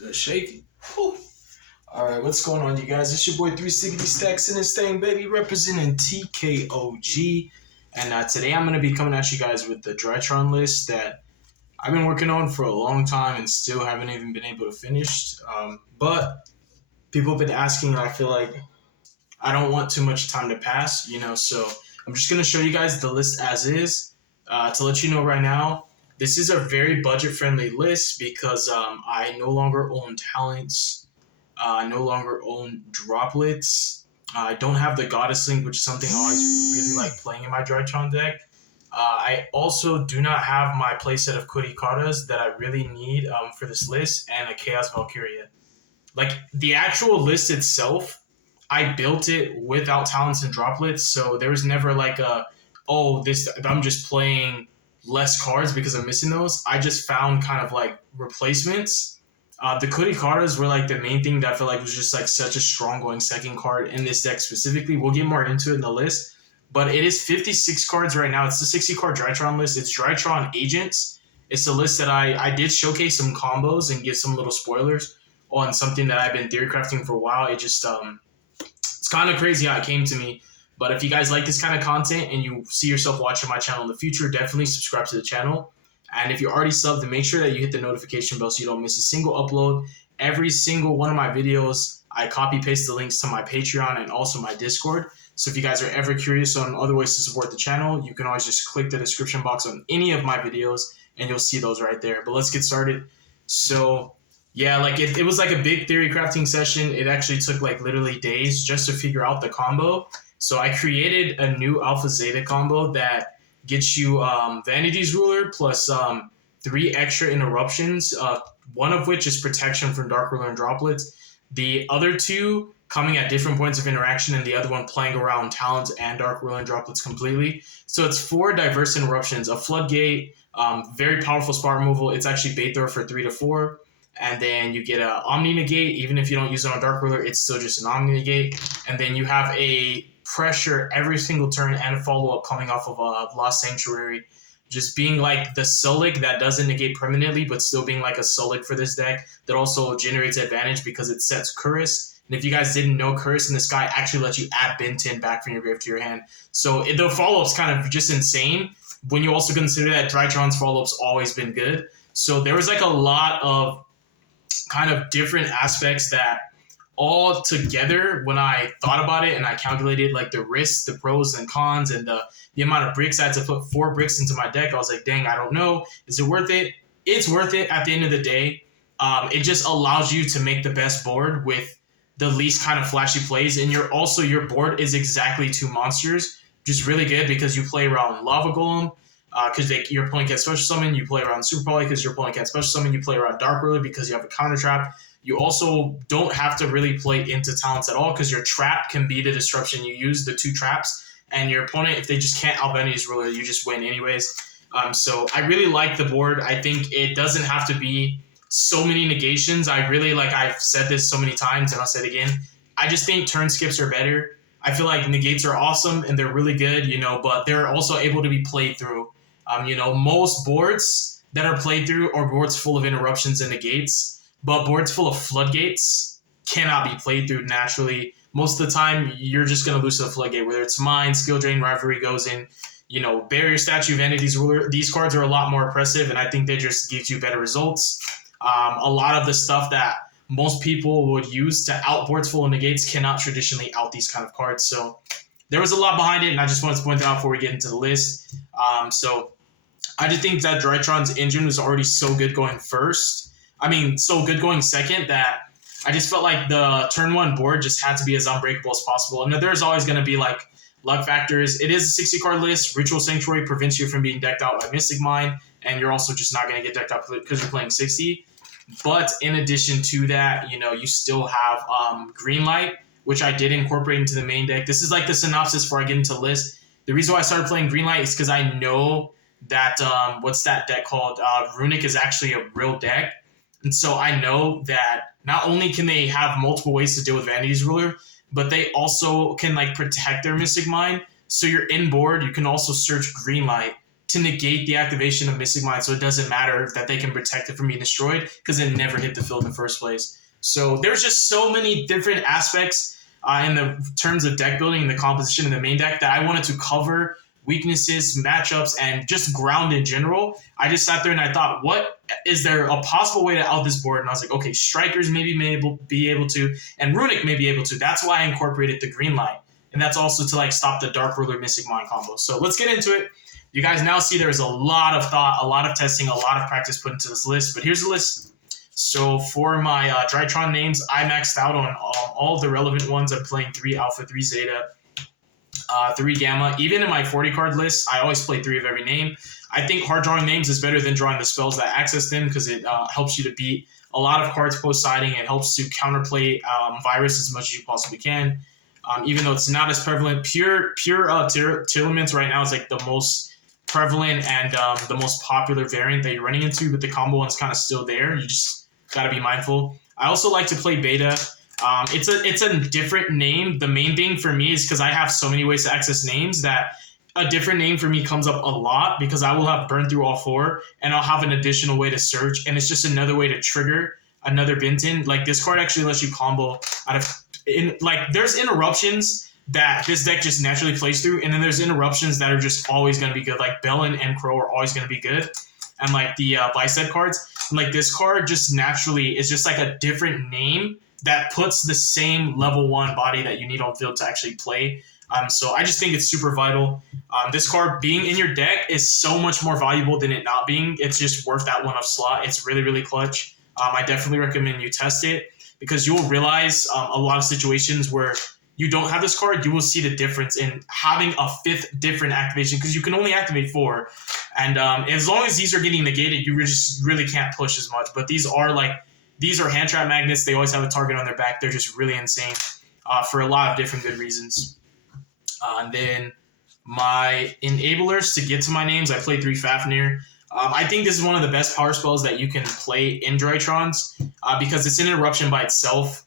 Is that shaky? Whew. All right, what's going on, you guys? It's your boy 360 Stacks in this thing, baby, representing TKOG. And today I'm going to be coming at you guys with the DRYTRON list that I've been working on for a long time and still haven't even been able to finish. But people have been asking, and I feel like I don't want too much time to pass, so I'm just going to show you guys the list as is. To let you know right now, this is a very budget-friendly list because I no longer own talents. I no longer own droplets. I don't have the Goddess Link, which is something I always really like playing in my DRYTRON deck. I also do not have my playset of Kurikaras that I really need for this list, and a Chaos Valkyria. Like, the actual list itself, I built it without talents and droplets, so there was never like I'm just playing less cards because I'm missing those. I just found kind of like replacements. The Kurikaras were like the main thing that I feel like was just like such a strong going second card in this deck specifically. We'll get more into it in the list, but it is 56 cards right now. It's the 60 card DRYTRON list. It's DRYTRON Agents. It's a list that I did showcase some combos and give some little spoilers on something that I've been theory crafting for a while. It just it's kind of crazy how it came to me. But if you guys like this kind of content and you see yourself watching my channel in the future, definitely subscribe to the channel. And if you're already subbed, then make sure that you hit the notification bell so you don't miss a single upload. Every single one of my videos, I copy paste the links to my Patreon and also my Discord. So if you guys are ever curious on other ways to support the channel, you can always just click the description box on any of my videos and you'll see those right there. But let's get started. So yeah, like it was like a big theory crafting session. It actually took like literally days just to figure out the combo. So I created a new Alpha Zeta combo that gets you Vanity's Ruler plus 3 extra interruptions, one of which is protection from Dark Ruler and Droplets. The other 2 coming at different points of interaction, and the other one playing around talents and Dark Ruler and Droplets completely. So it's 4 diverse interruptions, a Floodgate, very powerful spot removal. It's actually Bethor for 3 to 4. And then you get a Omni Negate. Even if you don't use it on Dark Ruler, it's still just an Omni Negate. And then you have a pressure every single turn and a follow-up coming off of a Lost Sanctuary, just being like the Sulik that doesn't negate permanently, but still being like a Sulik for this deck that also generates advantage because it sets Curus. And if you guys didn't know, Curus in the Sky actually lets you add Bintin back from your grave to your hand. So the follow-up's kind of just insane when you also consider that DRYTRON's follow-up's always been good. So there was like a lot of kind of different aspects that all together, when I thought about it and I calculated like the risks, the pros and cons, and the amount of bricks I had to put 4 bricks into my deck, I was like, dang, I don't know. Is it worth it? It's worth it at the end of the day. It just allows you to make the best board with the least kind of flashy plays. And your board is exactly 2 monsters, which is really good because you play around Lava Golem, because your opponent can't special summon. You play around Super Poly because your opponent can't special summon. You play around Dark Ruler because you have a counter trap. You also don't have to really play into talents at all because your trap can be the disruption. You use the 2 traps, and your opponent, if they just can't Vanity's Ruler, you just win anyways. So I really like the board. I think it doesn't have to be so many negations. I've said this so many times, and I'll say it again. I just think turn skips are better. I feel like negates are awesome, and they're really good, but they're also able to be played through. Most boards that are played through are boards full of interruptions and negates. But boards full of floodgates cannot be played through naturally. Most of the time, you're just going to lose to the floodgate, whether it's Mine, Skill Drain, Rivalry goes in, Barrier Statue, Vanity's Ruler. These cards are a lot more oppressive, and I think they just gives you better results. A lot of the stuff that most people would use to out boards full of negates cannot traditionally out these kind of cards. So there was a lot behind it, and I just wanted to point that out before we get into the list. So I just think that DRYTRON's engine was already so good going so good going second that I just felt like the turn 1 board just had to be as unbreakable as possible. And there's always going to be like luck factors. It is a 60 card list. Ritual Sanctuary prevents you from being decked out by Mystic Mine, and you're also just not going to get decked out because you're playing 60. But in addition to that, you still have Greenlight, which I did incorporate into the main deck. This is like the synopsis before I get into the list. The reason why I started playing Greenlight is because I know that what's that deck called? Runic is actually a real deck. And so I know that not only can they have multiple ways to deal with Vanity's Ruler, but they also can like protect their Mystic Mine. So you're in board, you can also search Greenlight to negate the activation of Mystic Mine, so it doesn't matter that they can protect it from being destroyed because it never hit the field in the first place. So there's just so many different aspects in the terms of deck building and the composition of the main deck that I wanted to cover, weaknesses, matchups, and just ground in general. I just sat there and I thought, what is there a possible way to out this board? And I was like, okay, Strikers maybe may be able to, and Runic may be able to. That's why I incorporated the green line. And that's also to like stop the Dark Ruler Mystic Mine combo. So let's get into it. You guys now see there's a lot of thought, a lot of testing, a lot of practice put into this list. But here's the list. So for my DRYTRON names, I maxed out on all the relevant ones. I'm playing 3 Alpha, 3 Zeta, 3 Gamma. Even in my 40 card list, I always play 3 of every name. I think hard drawing names is better than drawing the spells that access them because it helps you to beat a lot of cards post-siding. It helps to counterplay Virus as much as you possibly can. Even though it's not as prevalent, pure Telements right now is like the most prevalent and the most popular variant that you're running into, but the combo one's kind of still there. You just got to be mindful. I also like to play Beta. It's a different name. The main thing for me is because I have so many ways to access names that a different name for me comes up a lot because I will have burned through all 4 and I'll have an additional way to search, and it's just another way to trigger another Binton. Like this card actually lets you combo out of there's interruptions that this deck just naturally plays through, and then there's interruptions that are just always going to be good. Like Bell and Crow are always going to be good, and like the Bicep cards. And like this card just naturally is just like a different name that puts the same level 1 body that you need on field to actually play. So I just think it's super vital. This card being in your deck is so much more valuable than it not being. It's just worth that 1-up slot. It's really, really clutch. I definitely recommend you test it because you'll realize a lot of situations where you don't have this card, you will see the difference in having a 5th different activation because you can only activate 4. And as long as these are getting negated, you just really can't push as much. But these are hand trap magnets. They always have a target on their back. They're just really insane for a lot of different good reasons. And then my enablers to get to my names, I play 3 Fafnir. I think this is one of the best power spells that you can play in Drytrons because it's an interruption by itself.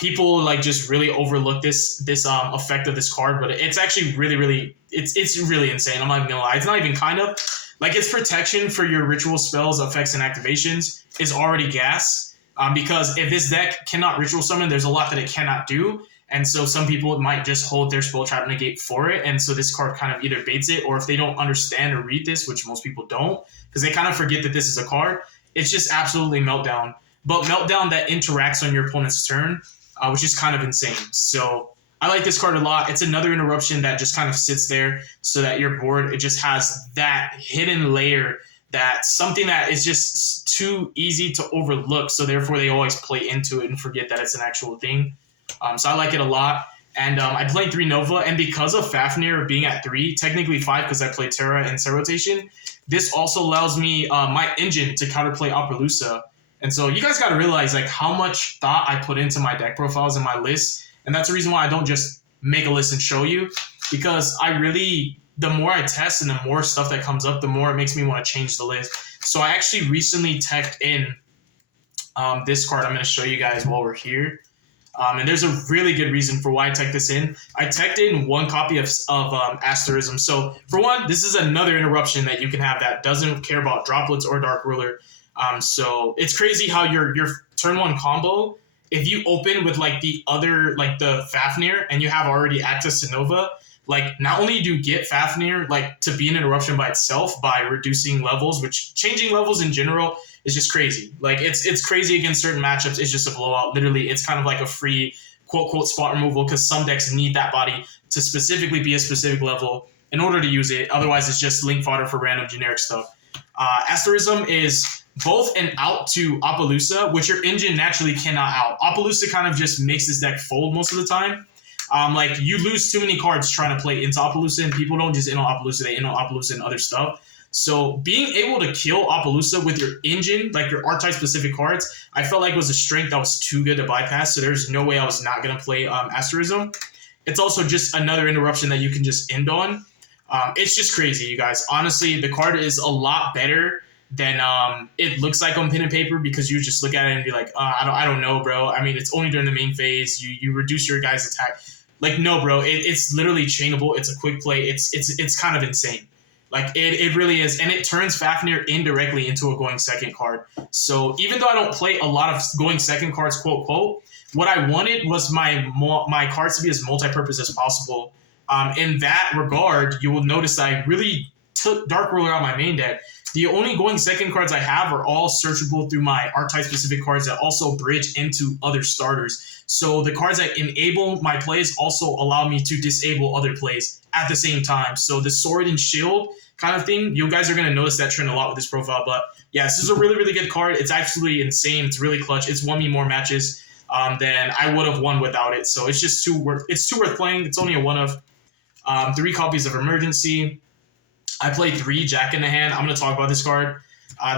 People like just really overlook this effect of this card, but it's actually really it's really insane. I'm not even gonna lie. It's not even kind of like its protection for your ritual spells, effects, and activations is already gas. Because if this deck cannot ritual summon, there's a lot that it cannot do. And so some people might just hold their spell trap negate for it. And so this card kind of either baits it, or if they don't understand or read this, which most people don't, because they kind of forget that this is a card, it's just absolutely Meltdown. But Meltdown that interacts on your opponent's turn, which is kind of insane. So I like this card a lot. It's another interruption that just kind of sits there so that your board, it just has that hidden layer, that something that is just too easy to overlook. So therefore they always play into it and forget that it's an actual thing. So I like it a lot. And I played 3 Nova, and because of Fafnir being at 3, technically 5 because I play Terra and Set Rotation, this also allows me my engine to counterplay Appaloosa. And so you guys got to realize like how much thought I put into my deck profiles and my list. And that's the reason why I don't just make a list and show you, because the more I test and the more stuff that comes up, the more it makes me want to change the list. So I actually recently teched in this card I'm going to show you guys while we're here. And there's a really good reason for why I teched this in. I teched in 1 copy of Asterism. So for one, this is another interruption that you can have that doesn't care about droplets or Dark Ruler. So it's crazy how your turn 1 combo, if you open with like the other, like the Fafnir, and you have already access to Nova, like not only do you get Fafnir like to be an interruption by itself by reducing levels, which changing levels in general is just crazy. Like it's crazy against certain matchups. It's just a blowout. Literally, it's kind of like a free quote spot removal because some decks need that body to specifically be a specific level in order to use it. Otherwise, it's just link fodder for random generic stuff. Asterism is both an out to Appaloosa, which your engine naturally cannot out. Appaloosa kind of just makes this deck fold most of the time. Like you lose too many cards trying to play into Appaloosa, and people don't just in on Appaloosa, they in on Appaloosa and other stuff. So being able to kill Appaloosa with your engine, like your archetype specific cards, I felt like was a strength that was too good to bypass. So there's no way I was not going to play Asterism. It's also just another interruption that you can just end on. It's just crazy, you guys. Honestly, the card is a lot better than it looks like on pen and paper, because you just look at it and be like, I don't know, bro. I mean, it's only during the main phase. You reduce your guy's attack. Like, no, bro. It's literally chainable. It's a quick play. It's kind of insane. Like it really is, and it turns Fafnir indirectly into a going second card. So even though I don't play a lot of going second cards, quote quote, what I wanted was my cards to be as multi-purpose as possible. In that regard, you will notice that I really took Dark Ruler out of my main deck. The only going second cards I have are all searchable through my archetype-specific cards that also bridge into other starters. So the cards that enable my plays also allow me to disable other plays at the same time. So the sword and shield kind of thing, you guys are going to notice that trend a lot with this profile. But yeah, this is a really, really good card. It's absolutely insane. It's really clutch. It's won me more matches than I would have won without it. So it's just too worth playing. It's only a one of 3 copies of Emergency. I play 3 Jack in the Hand. I'm going to talk about this card.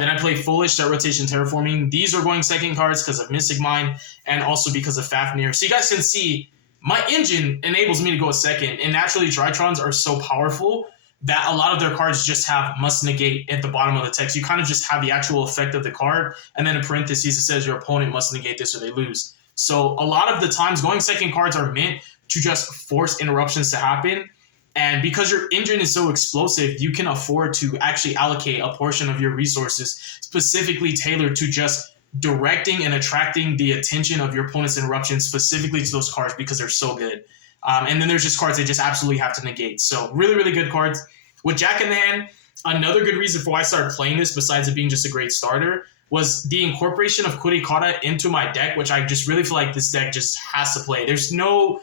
Then I play Foolish, Start Rotation Terraforming. These are going second cards because of Mystic Mind and also because of Fafnir. So you guys can see my engine enables me to go a second. And naturally, Drytrons are so powerful that a lot of their cards just have must negate at the bottom of the text. You kind of just have the actual effect of the card. And then in parentheses, it says your opponent must negate this or they lose. So a lot of the times, going second cards are meant to just force interruptions to happen. And because your engine is so explosive, you can afford to actually allocate a portion of your resources specifically tailored to just directing and attracting the attention of your opponent's interruptions specifically to those cards because they're so good. And then there's just cards that just absolutely have to negate. So really, really good cards. With Jack in the Hand, another good reason for why I started playing this, besides it being just a great starter, was the incorporation of Kurikara into my deck, which I just really feel like this deck just has to play. There's no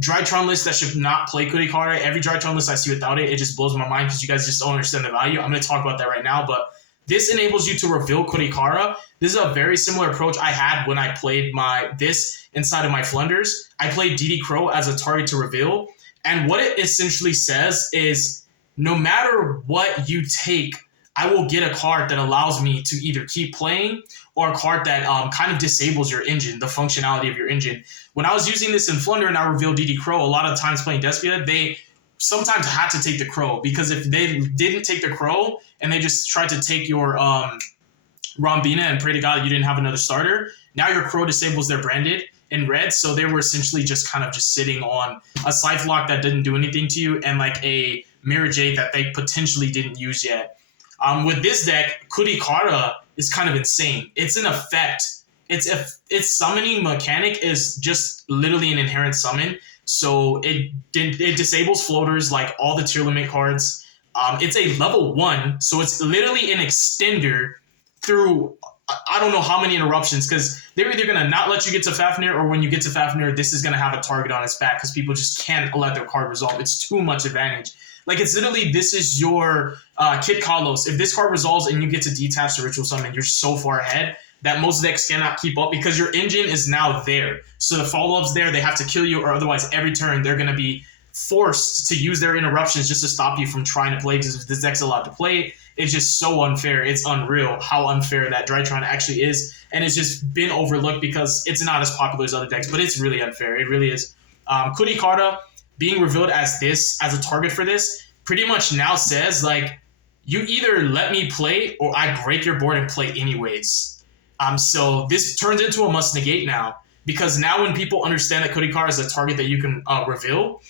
Drytron list that should not play Kurikara. Every Drytron list I see without it, it just blows my mind because you guys just don't understand the value. I'm going to talk about that right now, but this enables you to reveal Kurikara. This is a very similar approach I had when I played this inside of my Flunders. I played DD Crow as a target to reveal, and what it essentially says is no matter what you take, I will get a card that allows me to either keep playing or a card that kind of disables your engine, the functionality of your engine. When I was using this in Flunder and I revealed DD Crow, a lot of times playing Despia, they sometimes had to take the Crow because if they didn't take the Crow and they just tried to take your Rombina and pray to God you didn't have another starter, now your Crow disables their branded in red, so they were essentially just kind of just sitting on a Scythe Lock that didn't do anything to you and like a Mirror Jade that they potentially didn't use yet. With this deck, Kurikara is kind of insane. It's an effect. Its summoning mechanic is just literally an inherent summon. So it disables floaters like all the tier limit cards. It's a level 1, so it's literally an extender through I don't know how many interruptions because they're either going to not let you get to Fafnir or when you get to Fafnir, this is going to have a target on its back because people just can't let their card resolve. It's too much advantage. Like, it's literally, this is your Kit Kalos. If this card resolves and you get to detach the Ritual Summon, you're so far ahead that most decks cannot keep up because your engine is now there. So the follow-up's there, they have to kill you, or otherwise every turn they're going to be forced to use their interruptions just to stop you from trying to play, because if this deck's allowed to play, it's just so unfair. It's unreal how unfair that Drytron actually is, and it's just been overlooked because it's not as popular as other decks, but it's really unfair. It really is. Kurikara being revealed as a target for this pretty much now says, like, you either let me play or I break your board and play anyways. So this turns into a must negate now, because now when people understand that Kurikara is a target that you can reveal,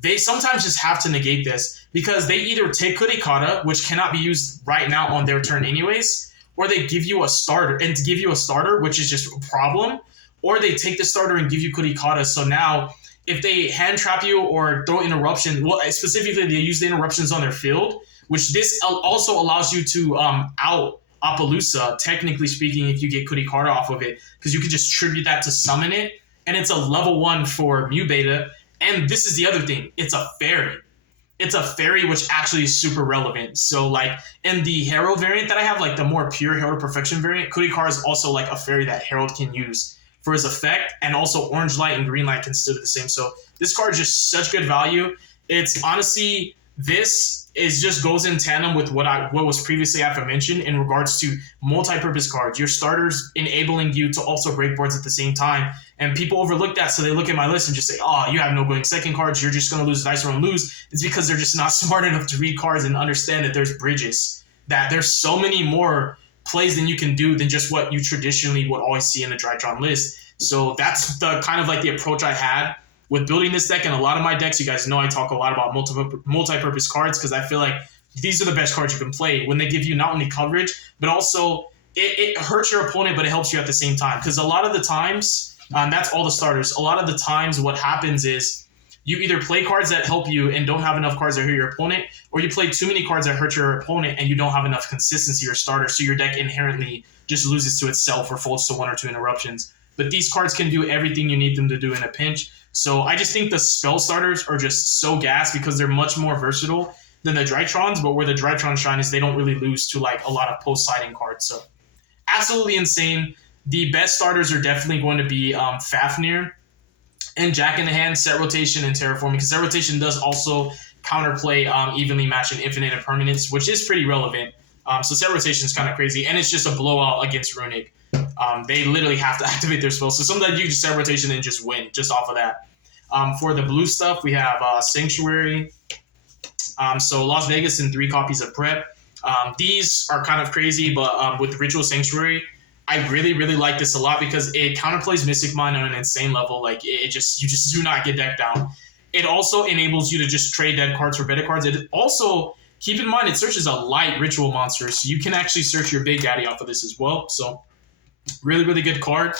they sometimes just have to negate this because they either take Kurikara, which cannot be used right now on their turn anyways, or they give you a starter, and to give you a starter, which is just a problem, or they take the starter and give you Kurikara. So now if they hand trap you or throw interruption, well, specifically they use the interruptions on their field, which this also allows you to out Appaloosa, technically speaking, if you get Kurikara off of it, because you can just tribute that to summon it, and it's a level 1 for Mew Beta. And this is the other thing, it's a fairy. It's a fairy, which actually is super relevant. So, like, in the Herald variant that I have, like the more pure Herald Perfection variant, Kurikara is also like a fairy that Herald can use for his effect, and also Orange Light and Green Light can still do the same. So this card is just such good value. It's honestly, this is just goes in tandem with what was previously aforementioned in regards to multi-purpose cards. Your starters enabling you to also break boards at the same time. And people overlook that, so they look at my list and just say, oh, you have no going second cards, you're just going to lose dice roll and lose. It's because they're just not smart enough to read cards and understand that there's bridges, that there's so many more plays than you can do than just what you traditionally would always see in the Drytron list. So that's the kind of like the approach I had with building this deck. And a lot of my decks, you guys know I talk a lot about multi-purpose cards because I feel like these are the best cards you can play when they give you not only coverage, but also it hurts your opponent, but it helps you at the same time. Because a lot of the times, that's all the starters. A lot of the times what happens is you either play cards that help you and don't have enough cards that hurt your opponent, or you play too many cards that hurt your opponent and you don't have enough consistency or starter, so your deck inherently just loses to itself or folds to 1 or 2 interruptions. But these cards can do everything you need them to do in a pinch. So I just think the spell starters are just so gas because they're much more versatile than the Drytrons, but where the Drytron shine is they don't really lose to like a lot of post-siding cards. So absolutely insane. The best starters are definitely going to be Fafnir and Jack in the Hand, Set Rotation, and Terraforming, because Set Rotation does also counterplay Evenly Match and Infinite Impermanence, which is pretty relevant. So Set Rotation is kind of crazy, and it's just a blowout against Runic. They literally have to activate their spells, so sometimes you just Set Rotation and just win just off of that. For the blue stuff, we have Sanctuary. So Las Vegas and 3 copies of Prep. These are kind of crazy, but with Ritual Sanctuary, I really, really like this a lot because it counterplays Mystic Mind on an insane level. Like you just do not get decked down. It also enables you to just trade dead cards for better cards. It also, keep in mind, it searches a light ritual monster, so you can actually search your Big Daddy off of this as well. So really, really good card.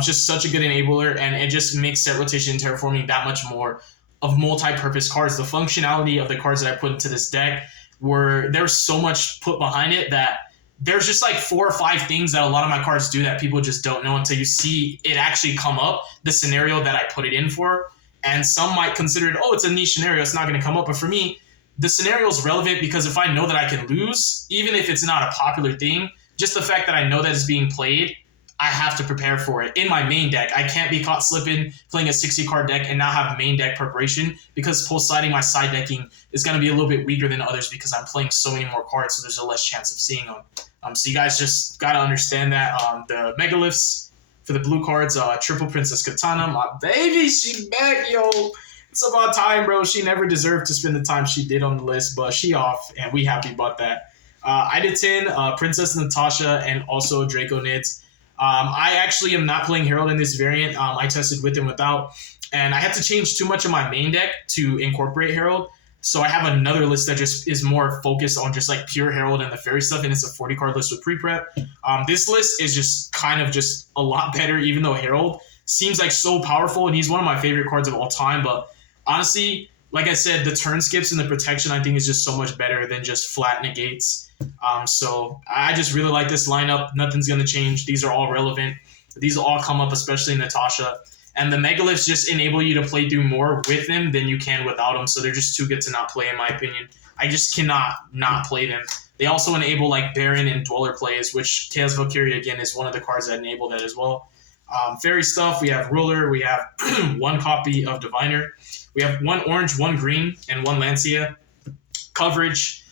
Just such a good enabler, and it just makes Set Rotation and Terraforming that much more of multi-purpose cards. The functionality of the cards that I put into this deck there's so much put behind it that there's just like 4 or 5 things that a lot of my cards do that people just don't know until you see it actually come up, the scenario that I put it in for. And some might consider it, it's a niche scenario, it's not going to come up. But for me, the scenario is relevant because if I know that I can lose, even if it's not a popular thing, just the fact that I know that it's being played, I have to prepare for it in my main deck. I can't be caught slipping playing a 60-card deck and not have main deck preparation, because post-siding my side decking is going to be a little bit weaker than others because I'm playing so many more cards, so there's a less chance of seeing them. So you guys just got to understand that. The Megaliths for the blue cards, Triple Princess Katana, my baby, she back, yo. It's about time, bro. She never deserved to spend the time she did on the list, but she off, and we happy about that. I did 10, Princess Natasha, and also Draco Nids. I actually am not playing Herald in this variant. I tested with and without, and I had to change too much of my main deck to incorporate Herald. So I have another list that just is more focused on just like pure Herald and the fairy stuff, and it's a 40-card list with pre-prep. This list is just kind of just a lot better, even though Herald seems like so powerful, and he's one of my favorite cards of all time. But honestly, like I said, the turn skips and the protection I think is just so much better than just flat negates. So I just really like this lineup. Nothing's going to change. These are all relevant. These will all come up, especially Natasha. And the Megaliths just enable you to play through more with them than you can without them. So they're just too good to not play, in my opinion. I just cannot not play them. They also enable like Baron and Dweller plays, which Chaos Valkyria, again, is one of the cards that enable that as well. Fairy stuff, we have Ruler. We have 1 copy of Diviner. We have 1 orange, 1 green, and 1 Lancia. Coverage.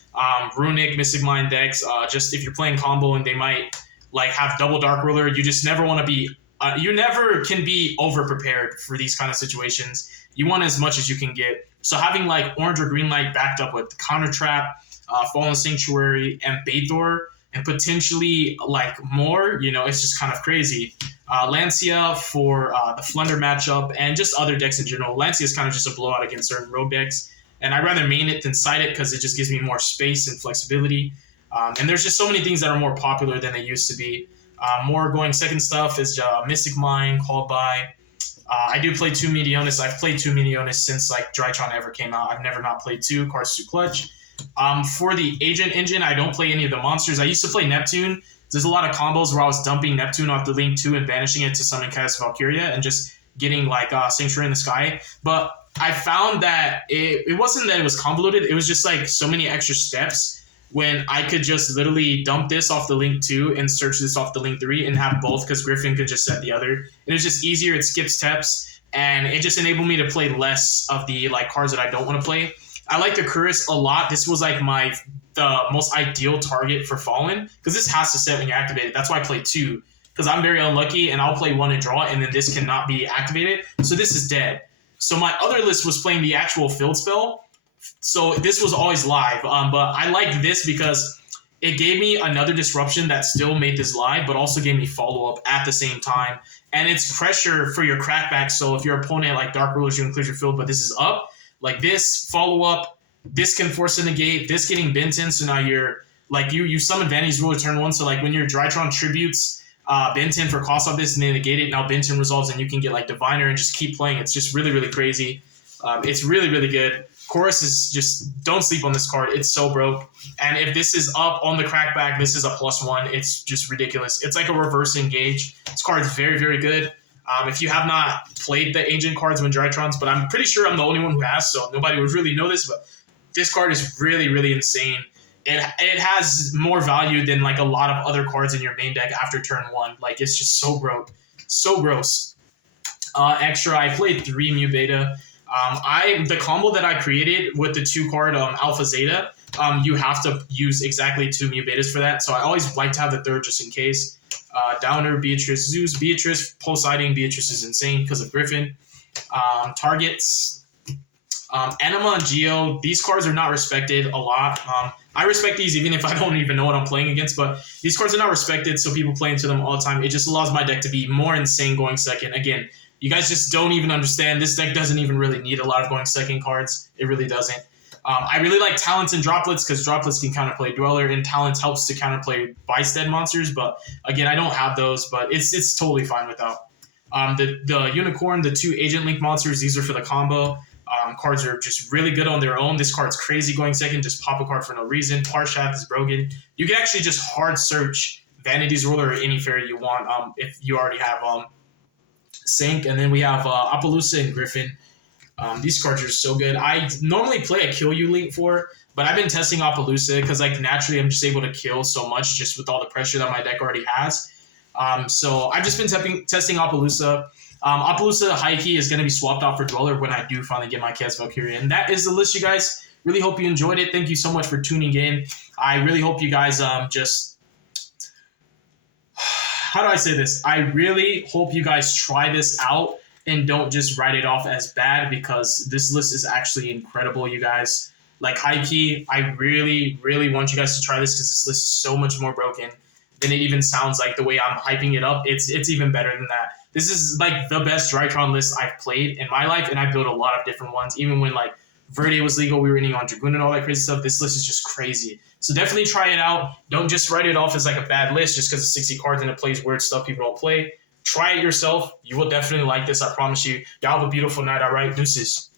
Runic, Mystic Mind decks, just if you're playing combo and they might like have double Dark Ruler, you just never want to be, you never can be over prepared for these kind of situations. You want as much as you can get. So having like orange or green light backed up with Counter Trap, Fallen Sanctuary, and Bethor, and potentially like more, it's just kind of crazy. Lancia for the Flunder matchup and just other decks in general. Lancia is kind of just a blowout against certain rogue decks. And I'd rather main it than side it because it just gives me more space and flexibility. And there's just so many things that are more popular than they used to be. More going second stuff is Mystic Mind, Called By. I do play 2 Meteonis. I've played 2 Meteonis since like Drytron ever came out. I've never not played 2. Cards too clutch. For the Agent Engine, I don't play any of the monsters. I used to play Neptune. There's a lot of combos where I was dumping Neptune off the Link 2 and banishing it to summon Chaos Valkyria and just getting like Sanctuary in the Sky. But I found that it wasn't that it was convoluted. It was just like so many extra steps when I could just literally dump this off the Link 2 and search this off the Link 3 and have both because Griffin could just set the other. It was just easier. It skips steps, and it just enabled me to play less of the like cards that I don't want to play. I like the Curus a lot. This was like the most ideal target for Fallen because this has to set when you activate it. That's why I play 2, because I'm very unlucky and I'll play 1 and draw, and then this cannot be activated. So this is dead. So my other list was playing the actual field spell. So this was always live. But I like this because it gave me another disruption that still made this live, but also gave me follow-up at the same time. And it's pressure for your crackback. So if your opponent like Dark Rulers, you can clear your field, but this is up. Like this follow-up This can force a negate. This getting Benton, so now you're like you summon Vanity's Ruler turn 1. So like when your DRYTRON tributes Benton for cost of this and then negate it, now Benton resolves and you can get like Diviner and just keep playing. It's just really crazy. It's really good. Chorus is just, don't sleep on this card. It's so broke. And if this is up on the crackback, this is a +1. It's just ridiculous. It's like a reverse engage. This card is very good. If you have not played the Ancient cards when DRYTRONs, but I'm pretty sure I'm the only one who has, so nobody would really know this, but this card is really insane. It has more value than like a lot of other cards in your main deck after turn 1. Like, it's just so broke. So gross. Extra, I played 3 Mu Beta. The combo that I created with the 2-card Alpha Zeta, you have to use exactly 2 Mu Betas for that. So I always like to have the 3rd just in case. Downer, Beatrice, Zeus, Beatrice, Pulsating. Beatrice is insane because of Griffin. Targets. Anima and Geo, these cards are not respected a lot. I respect these even if I don't even know what I'm playing against, but these cards are not respected, so people play into them all the time. It just allows my deck to be more insane going second. Again, you guys just don't even understand. This deck doesn't even really need a lot of going second cards. It really doesn't. I really like Talents and Droplets because Droplets can counterplay Dweller, and Talents helps to counterplay Bystead monsters, but again, I don't have those, but it's totally fine without. The Unicorn, the 2 Agent Link monsters, these are for the combo. Cards are just really good on their own. This card's crazy going second. Just pop a card for no reason. Parshath is broken. You can actually just hard search Vanity's Ruler or any fairy you want if you already have Sync. And then we have Appaloosa and Griffin. These cards are so good. I normally play a Kill You Link for, but I've been testing Appaloosa because like naturally I'm just able to kill so much just with all the pressure that my deck already has. So I've just been testing Appaloosa. Appaloosa High Key is going to be swapped out for Dweller when I do finally get my Chaos Valkyria. And that is the list, you guys. Really hope you enjoyed it. Thank you so much for tuning in. I really hope you guys just... How do I say this? I really hope you guys try this out and don't just write it off as bad because this list is actually incredible, you guys. Like High Key, I really want you guys to try this because this list is so much more broken than it even sounds like. The way I'm hyping it up, it's even better than that. This is like the best DRYTRON list I've played in my life, and I built a lot of different ones. Even when like Verde was legal, we were running on Dragoon and all that crazy stuff. This list is just crazy. So definitely try it out. Don't just write it off as like a bad list just because it's 60 cards and it plays weird stuff people don't play. Try it yourself. You will definitely like this, I promise you. Y'all have a beautiful night, all right? Deuces.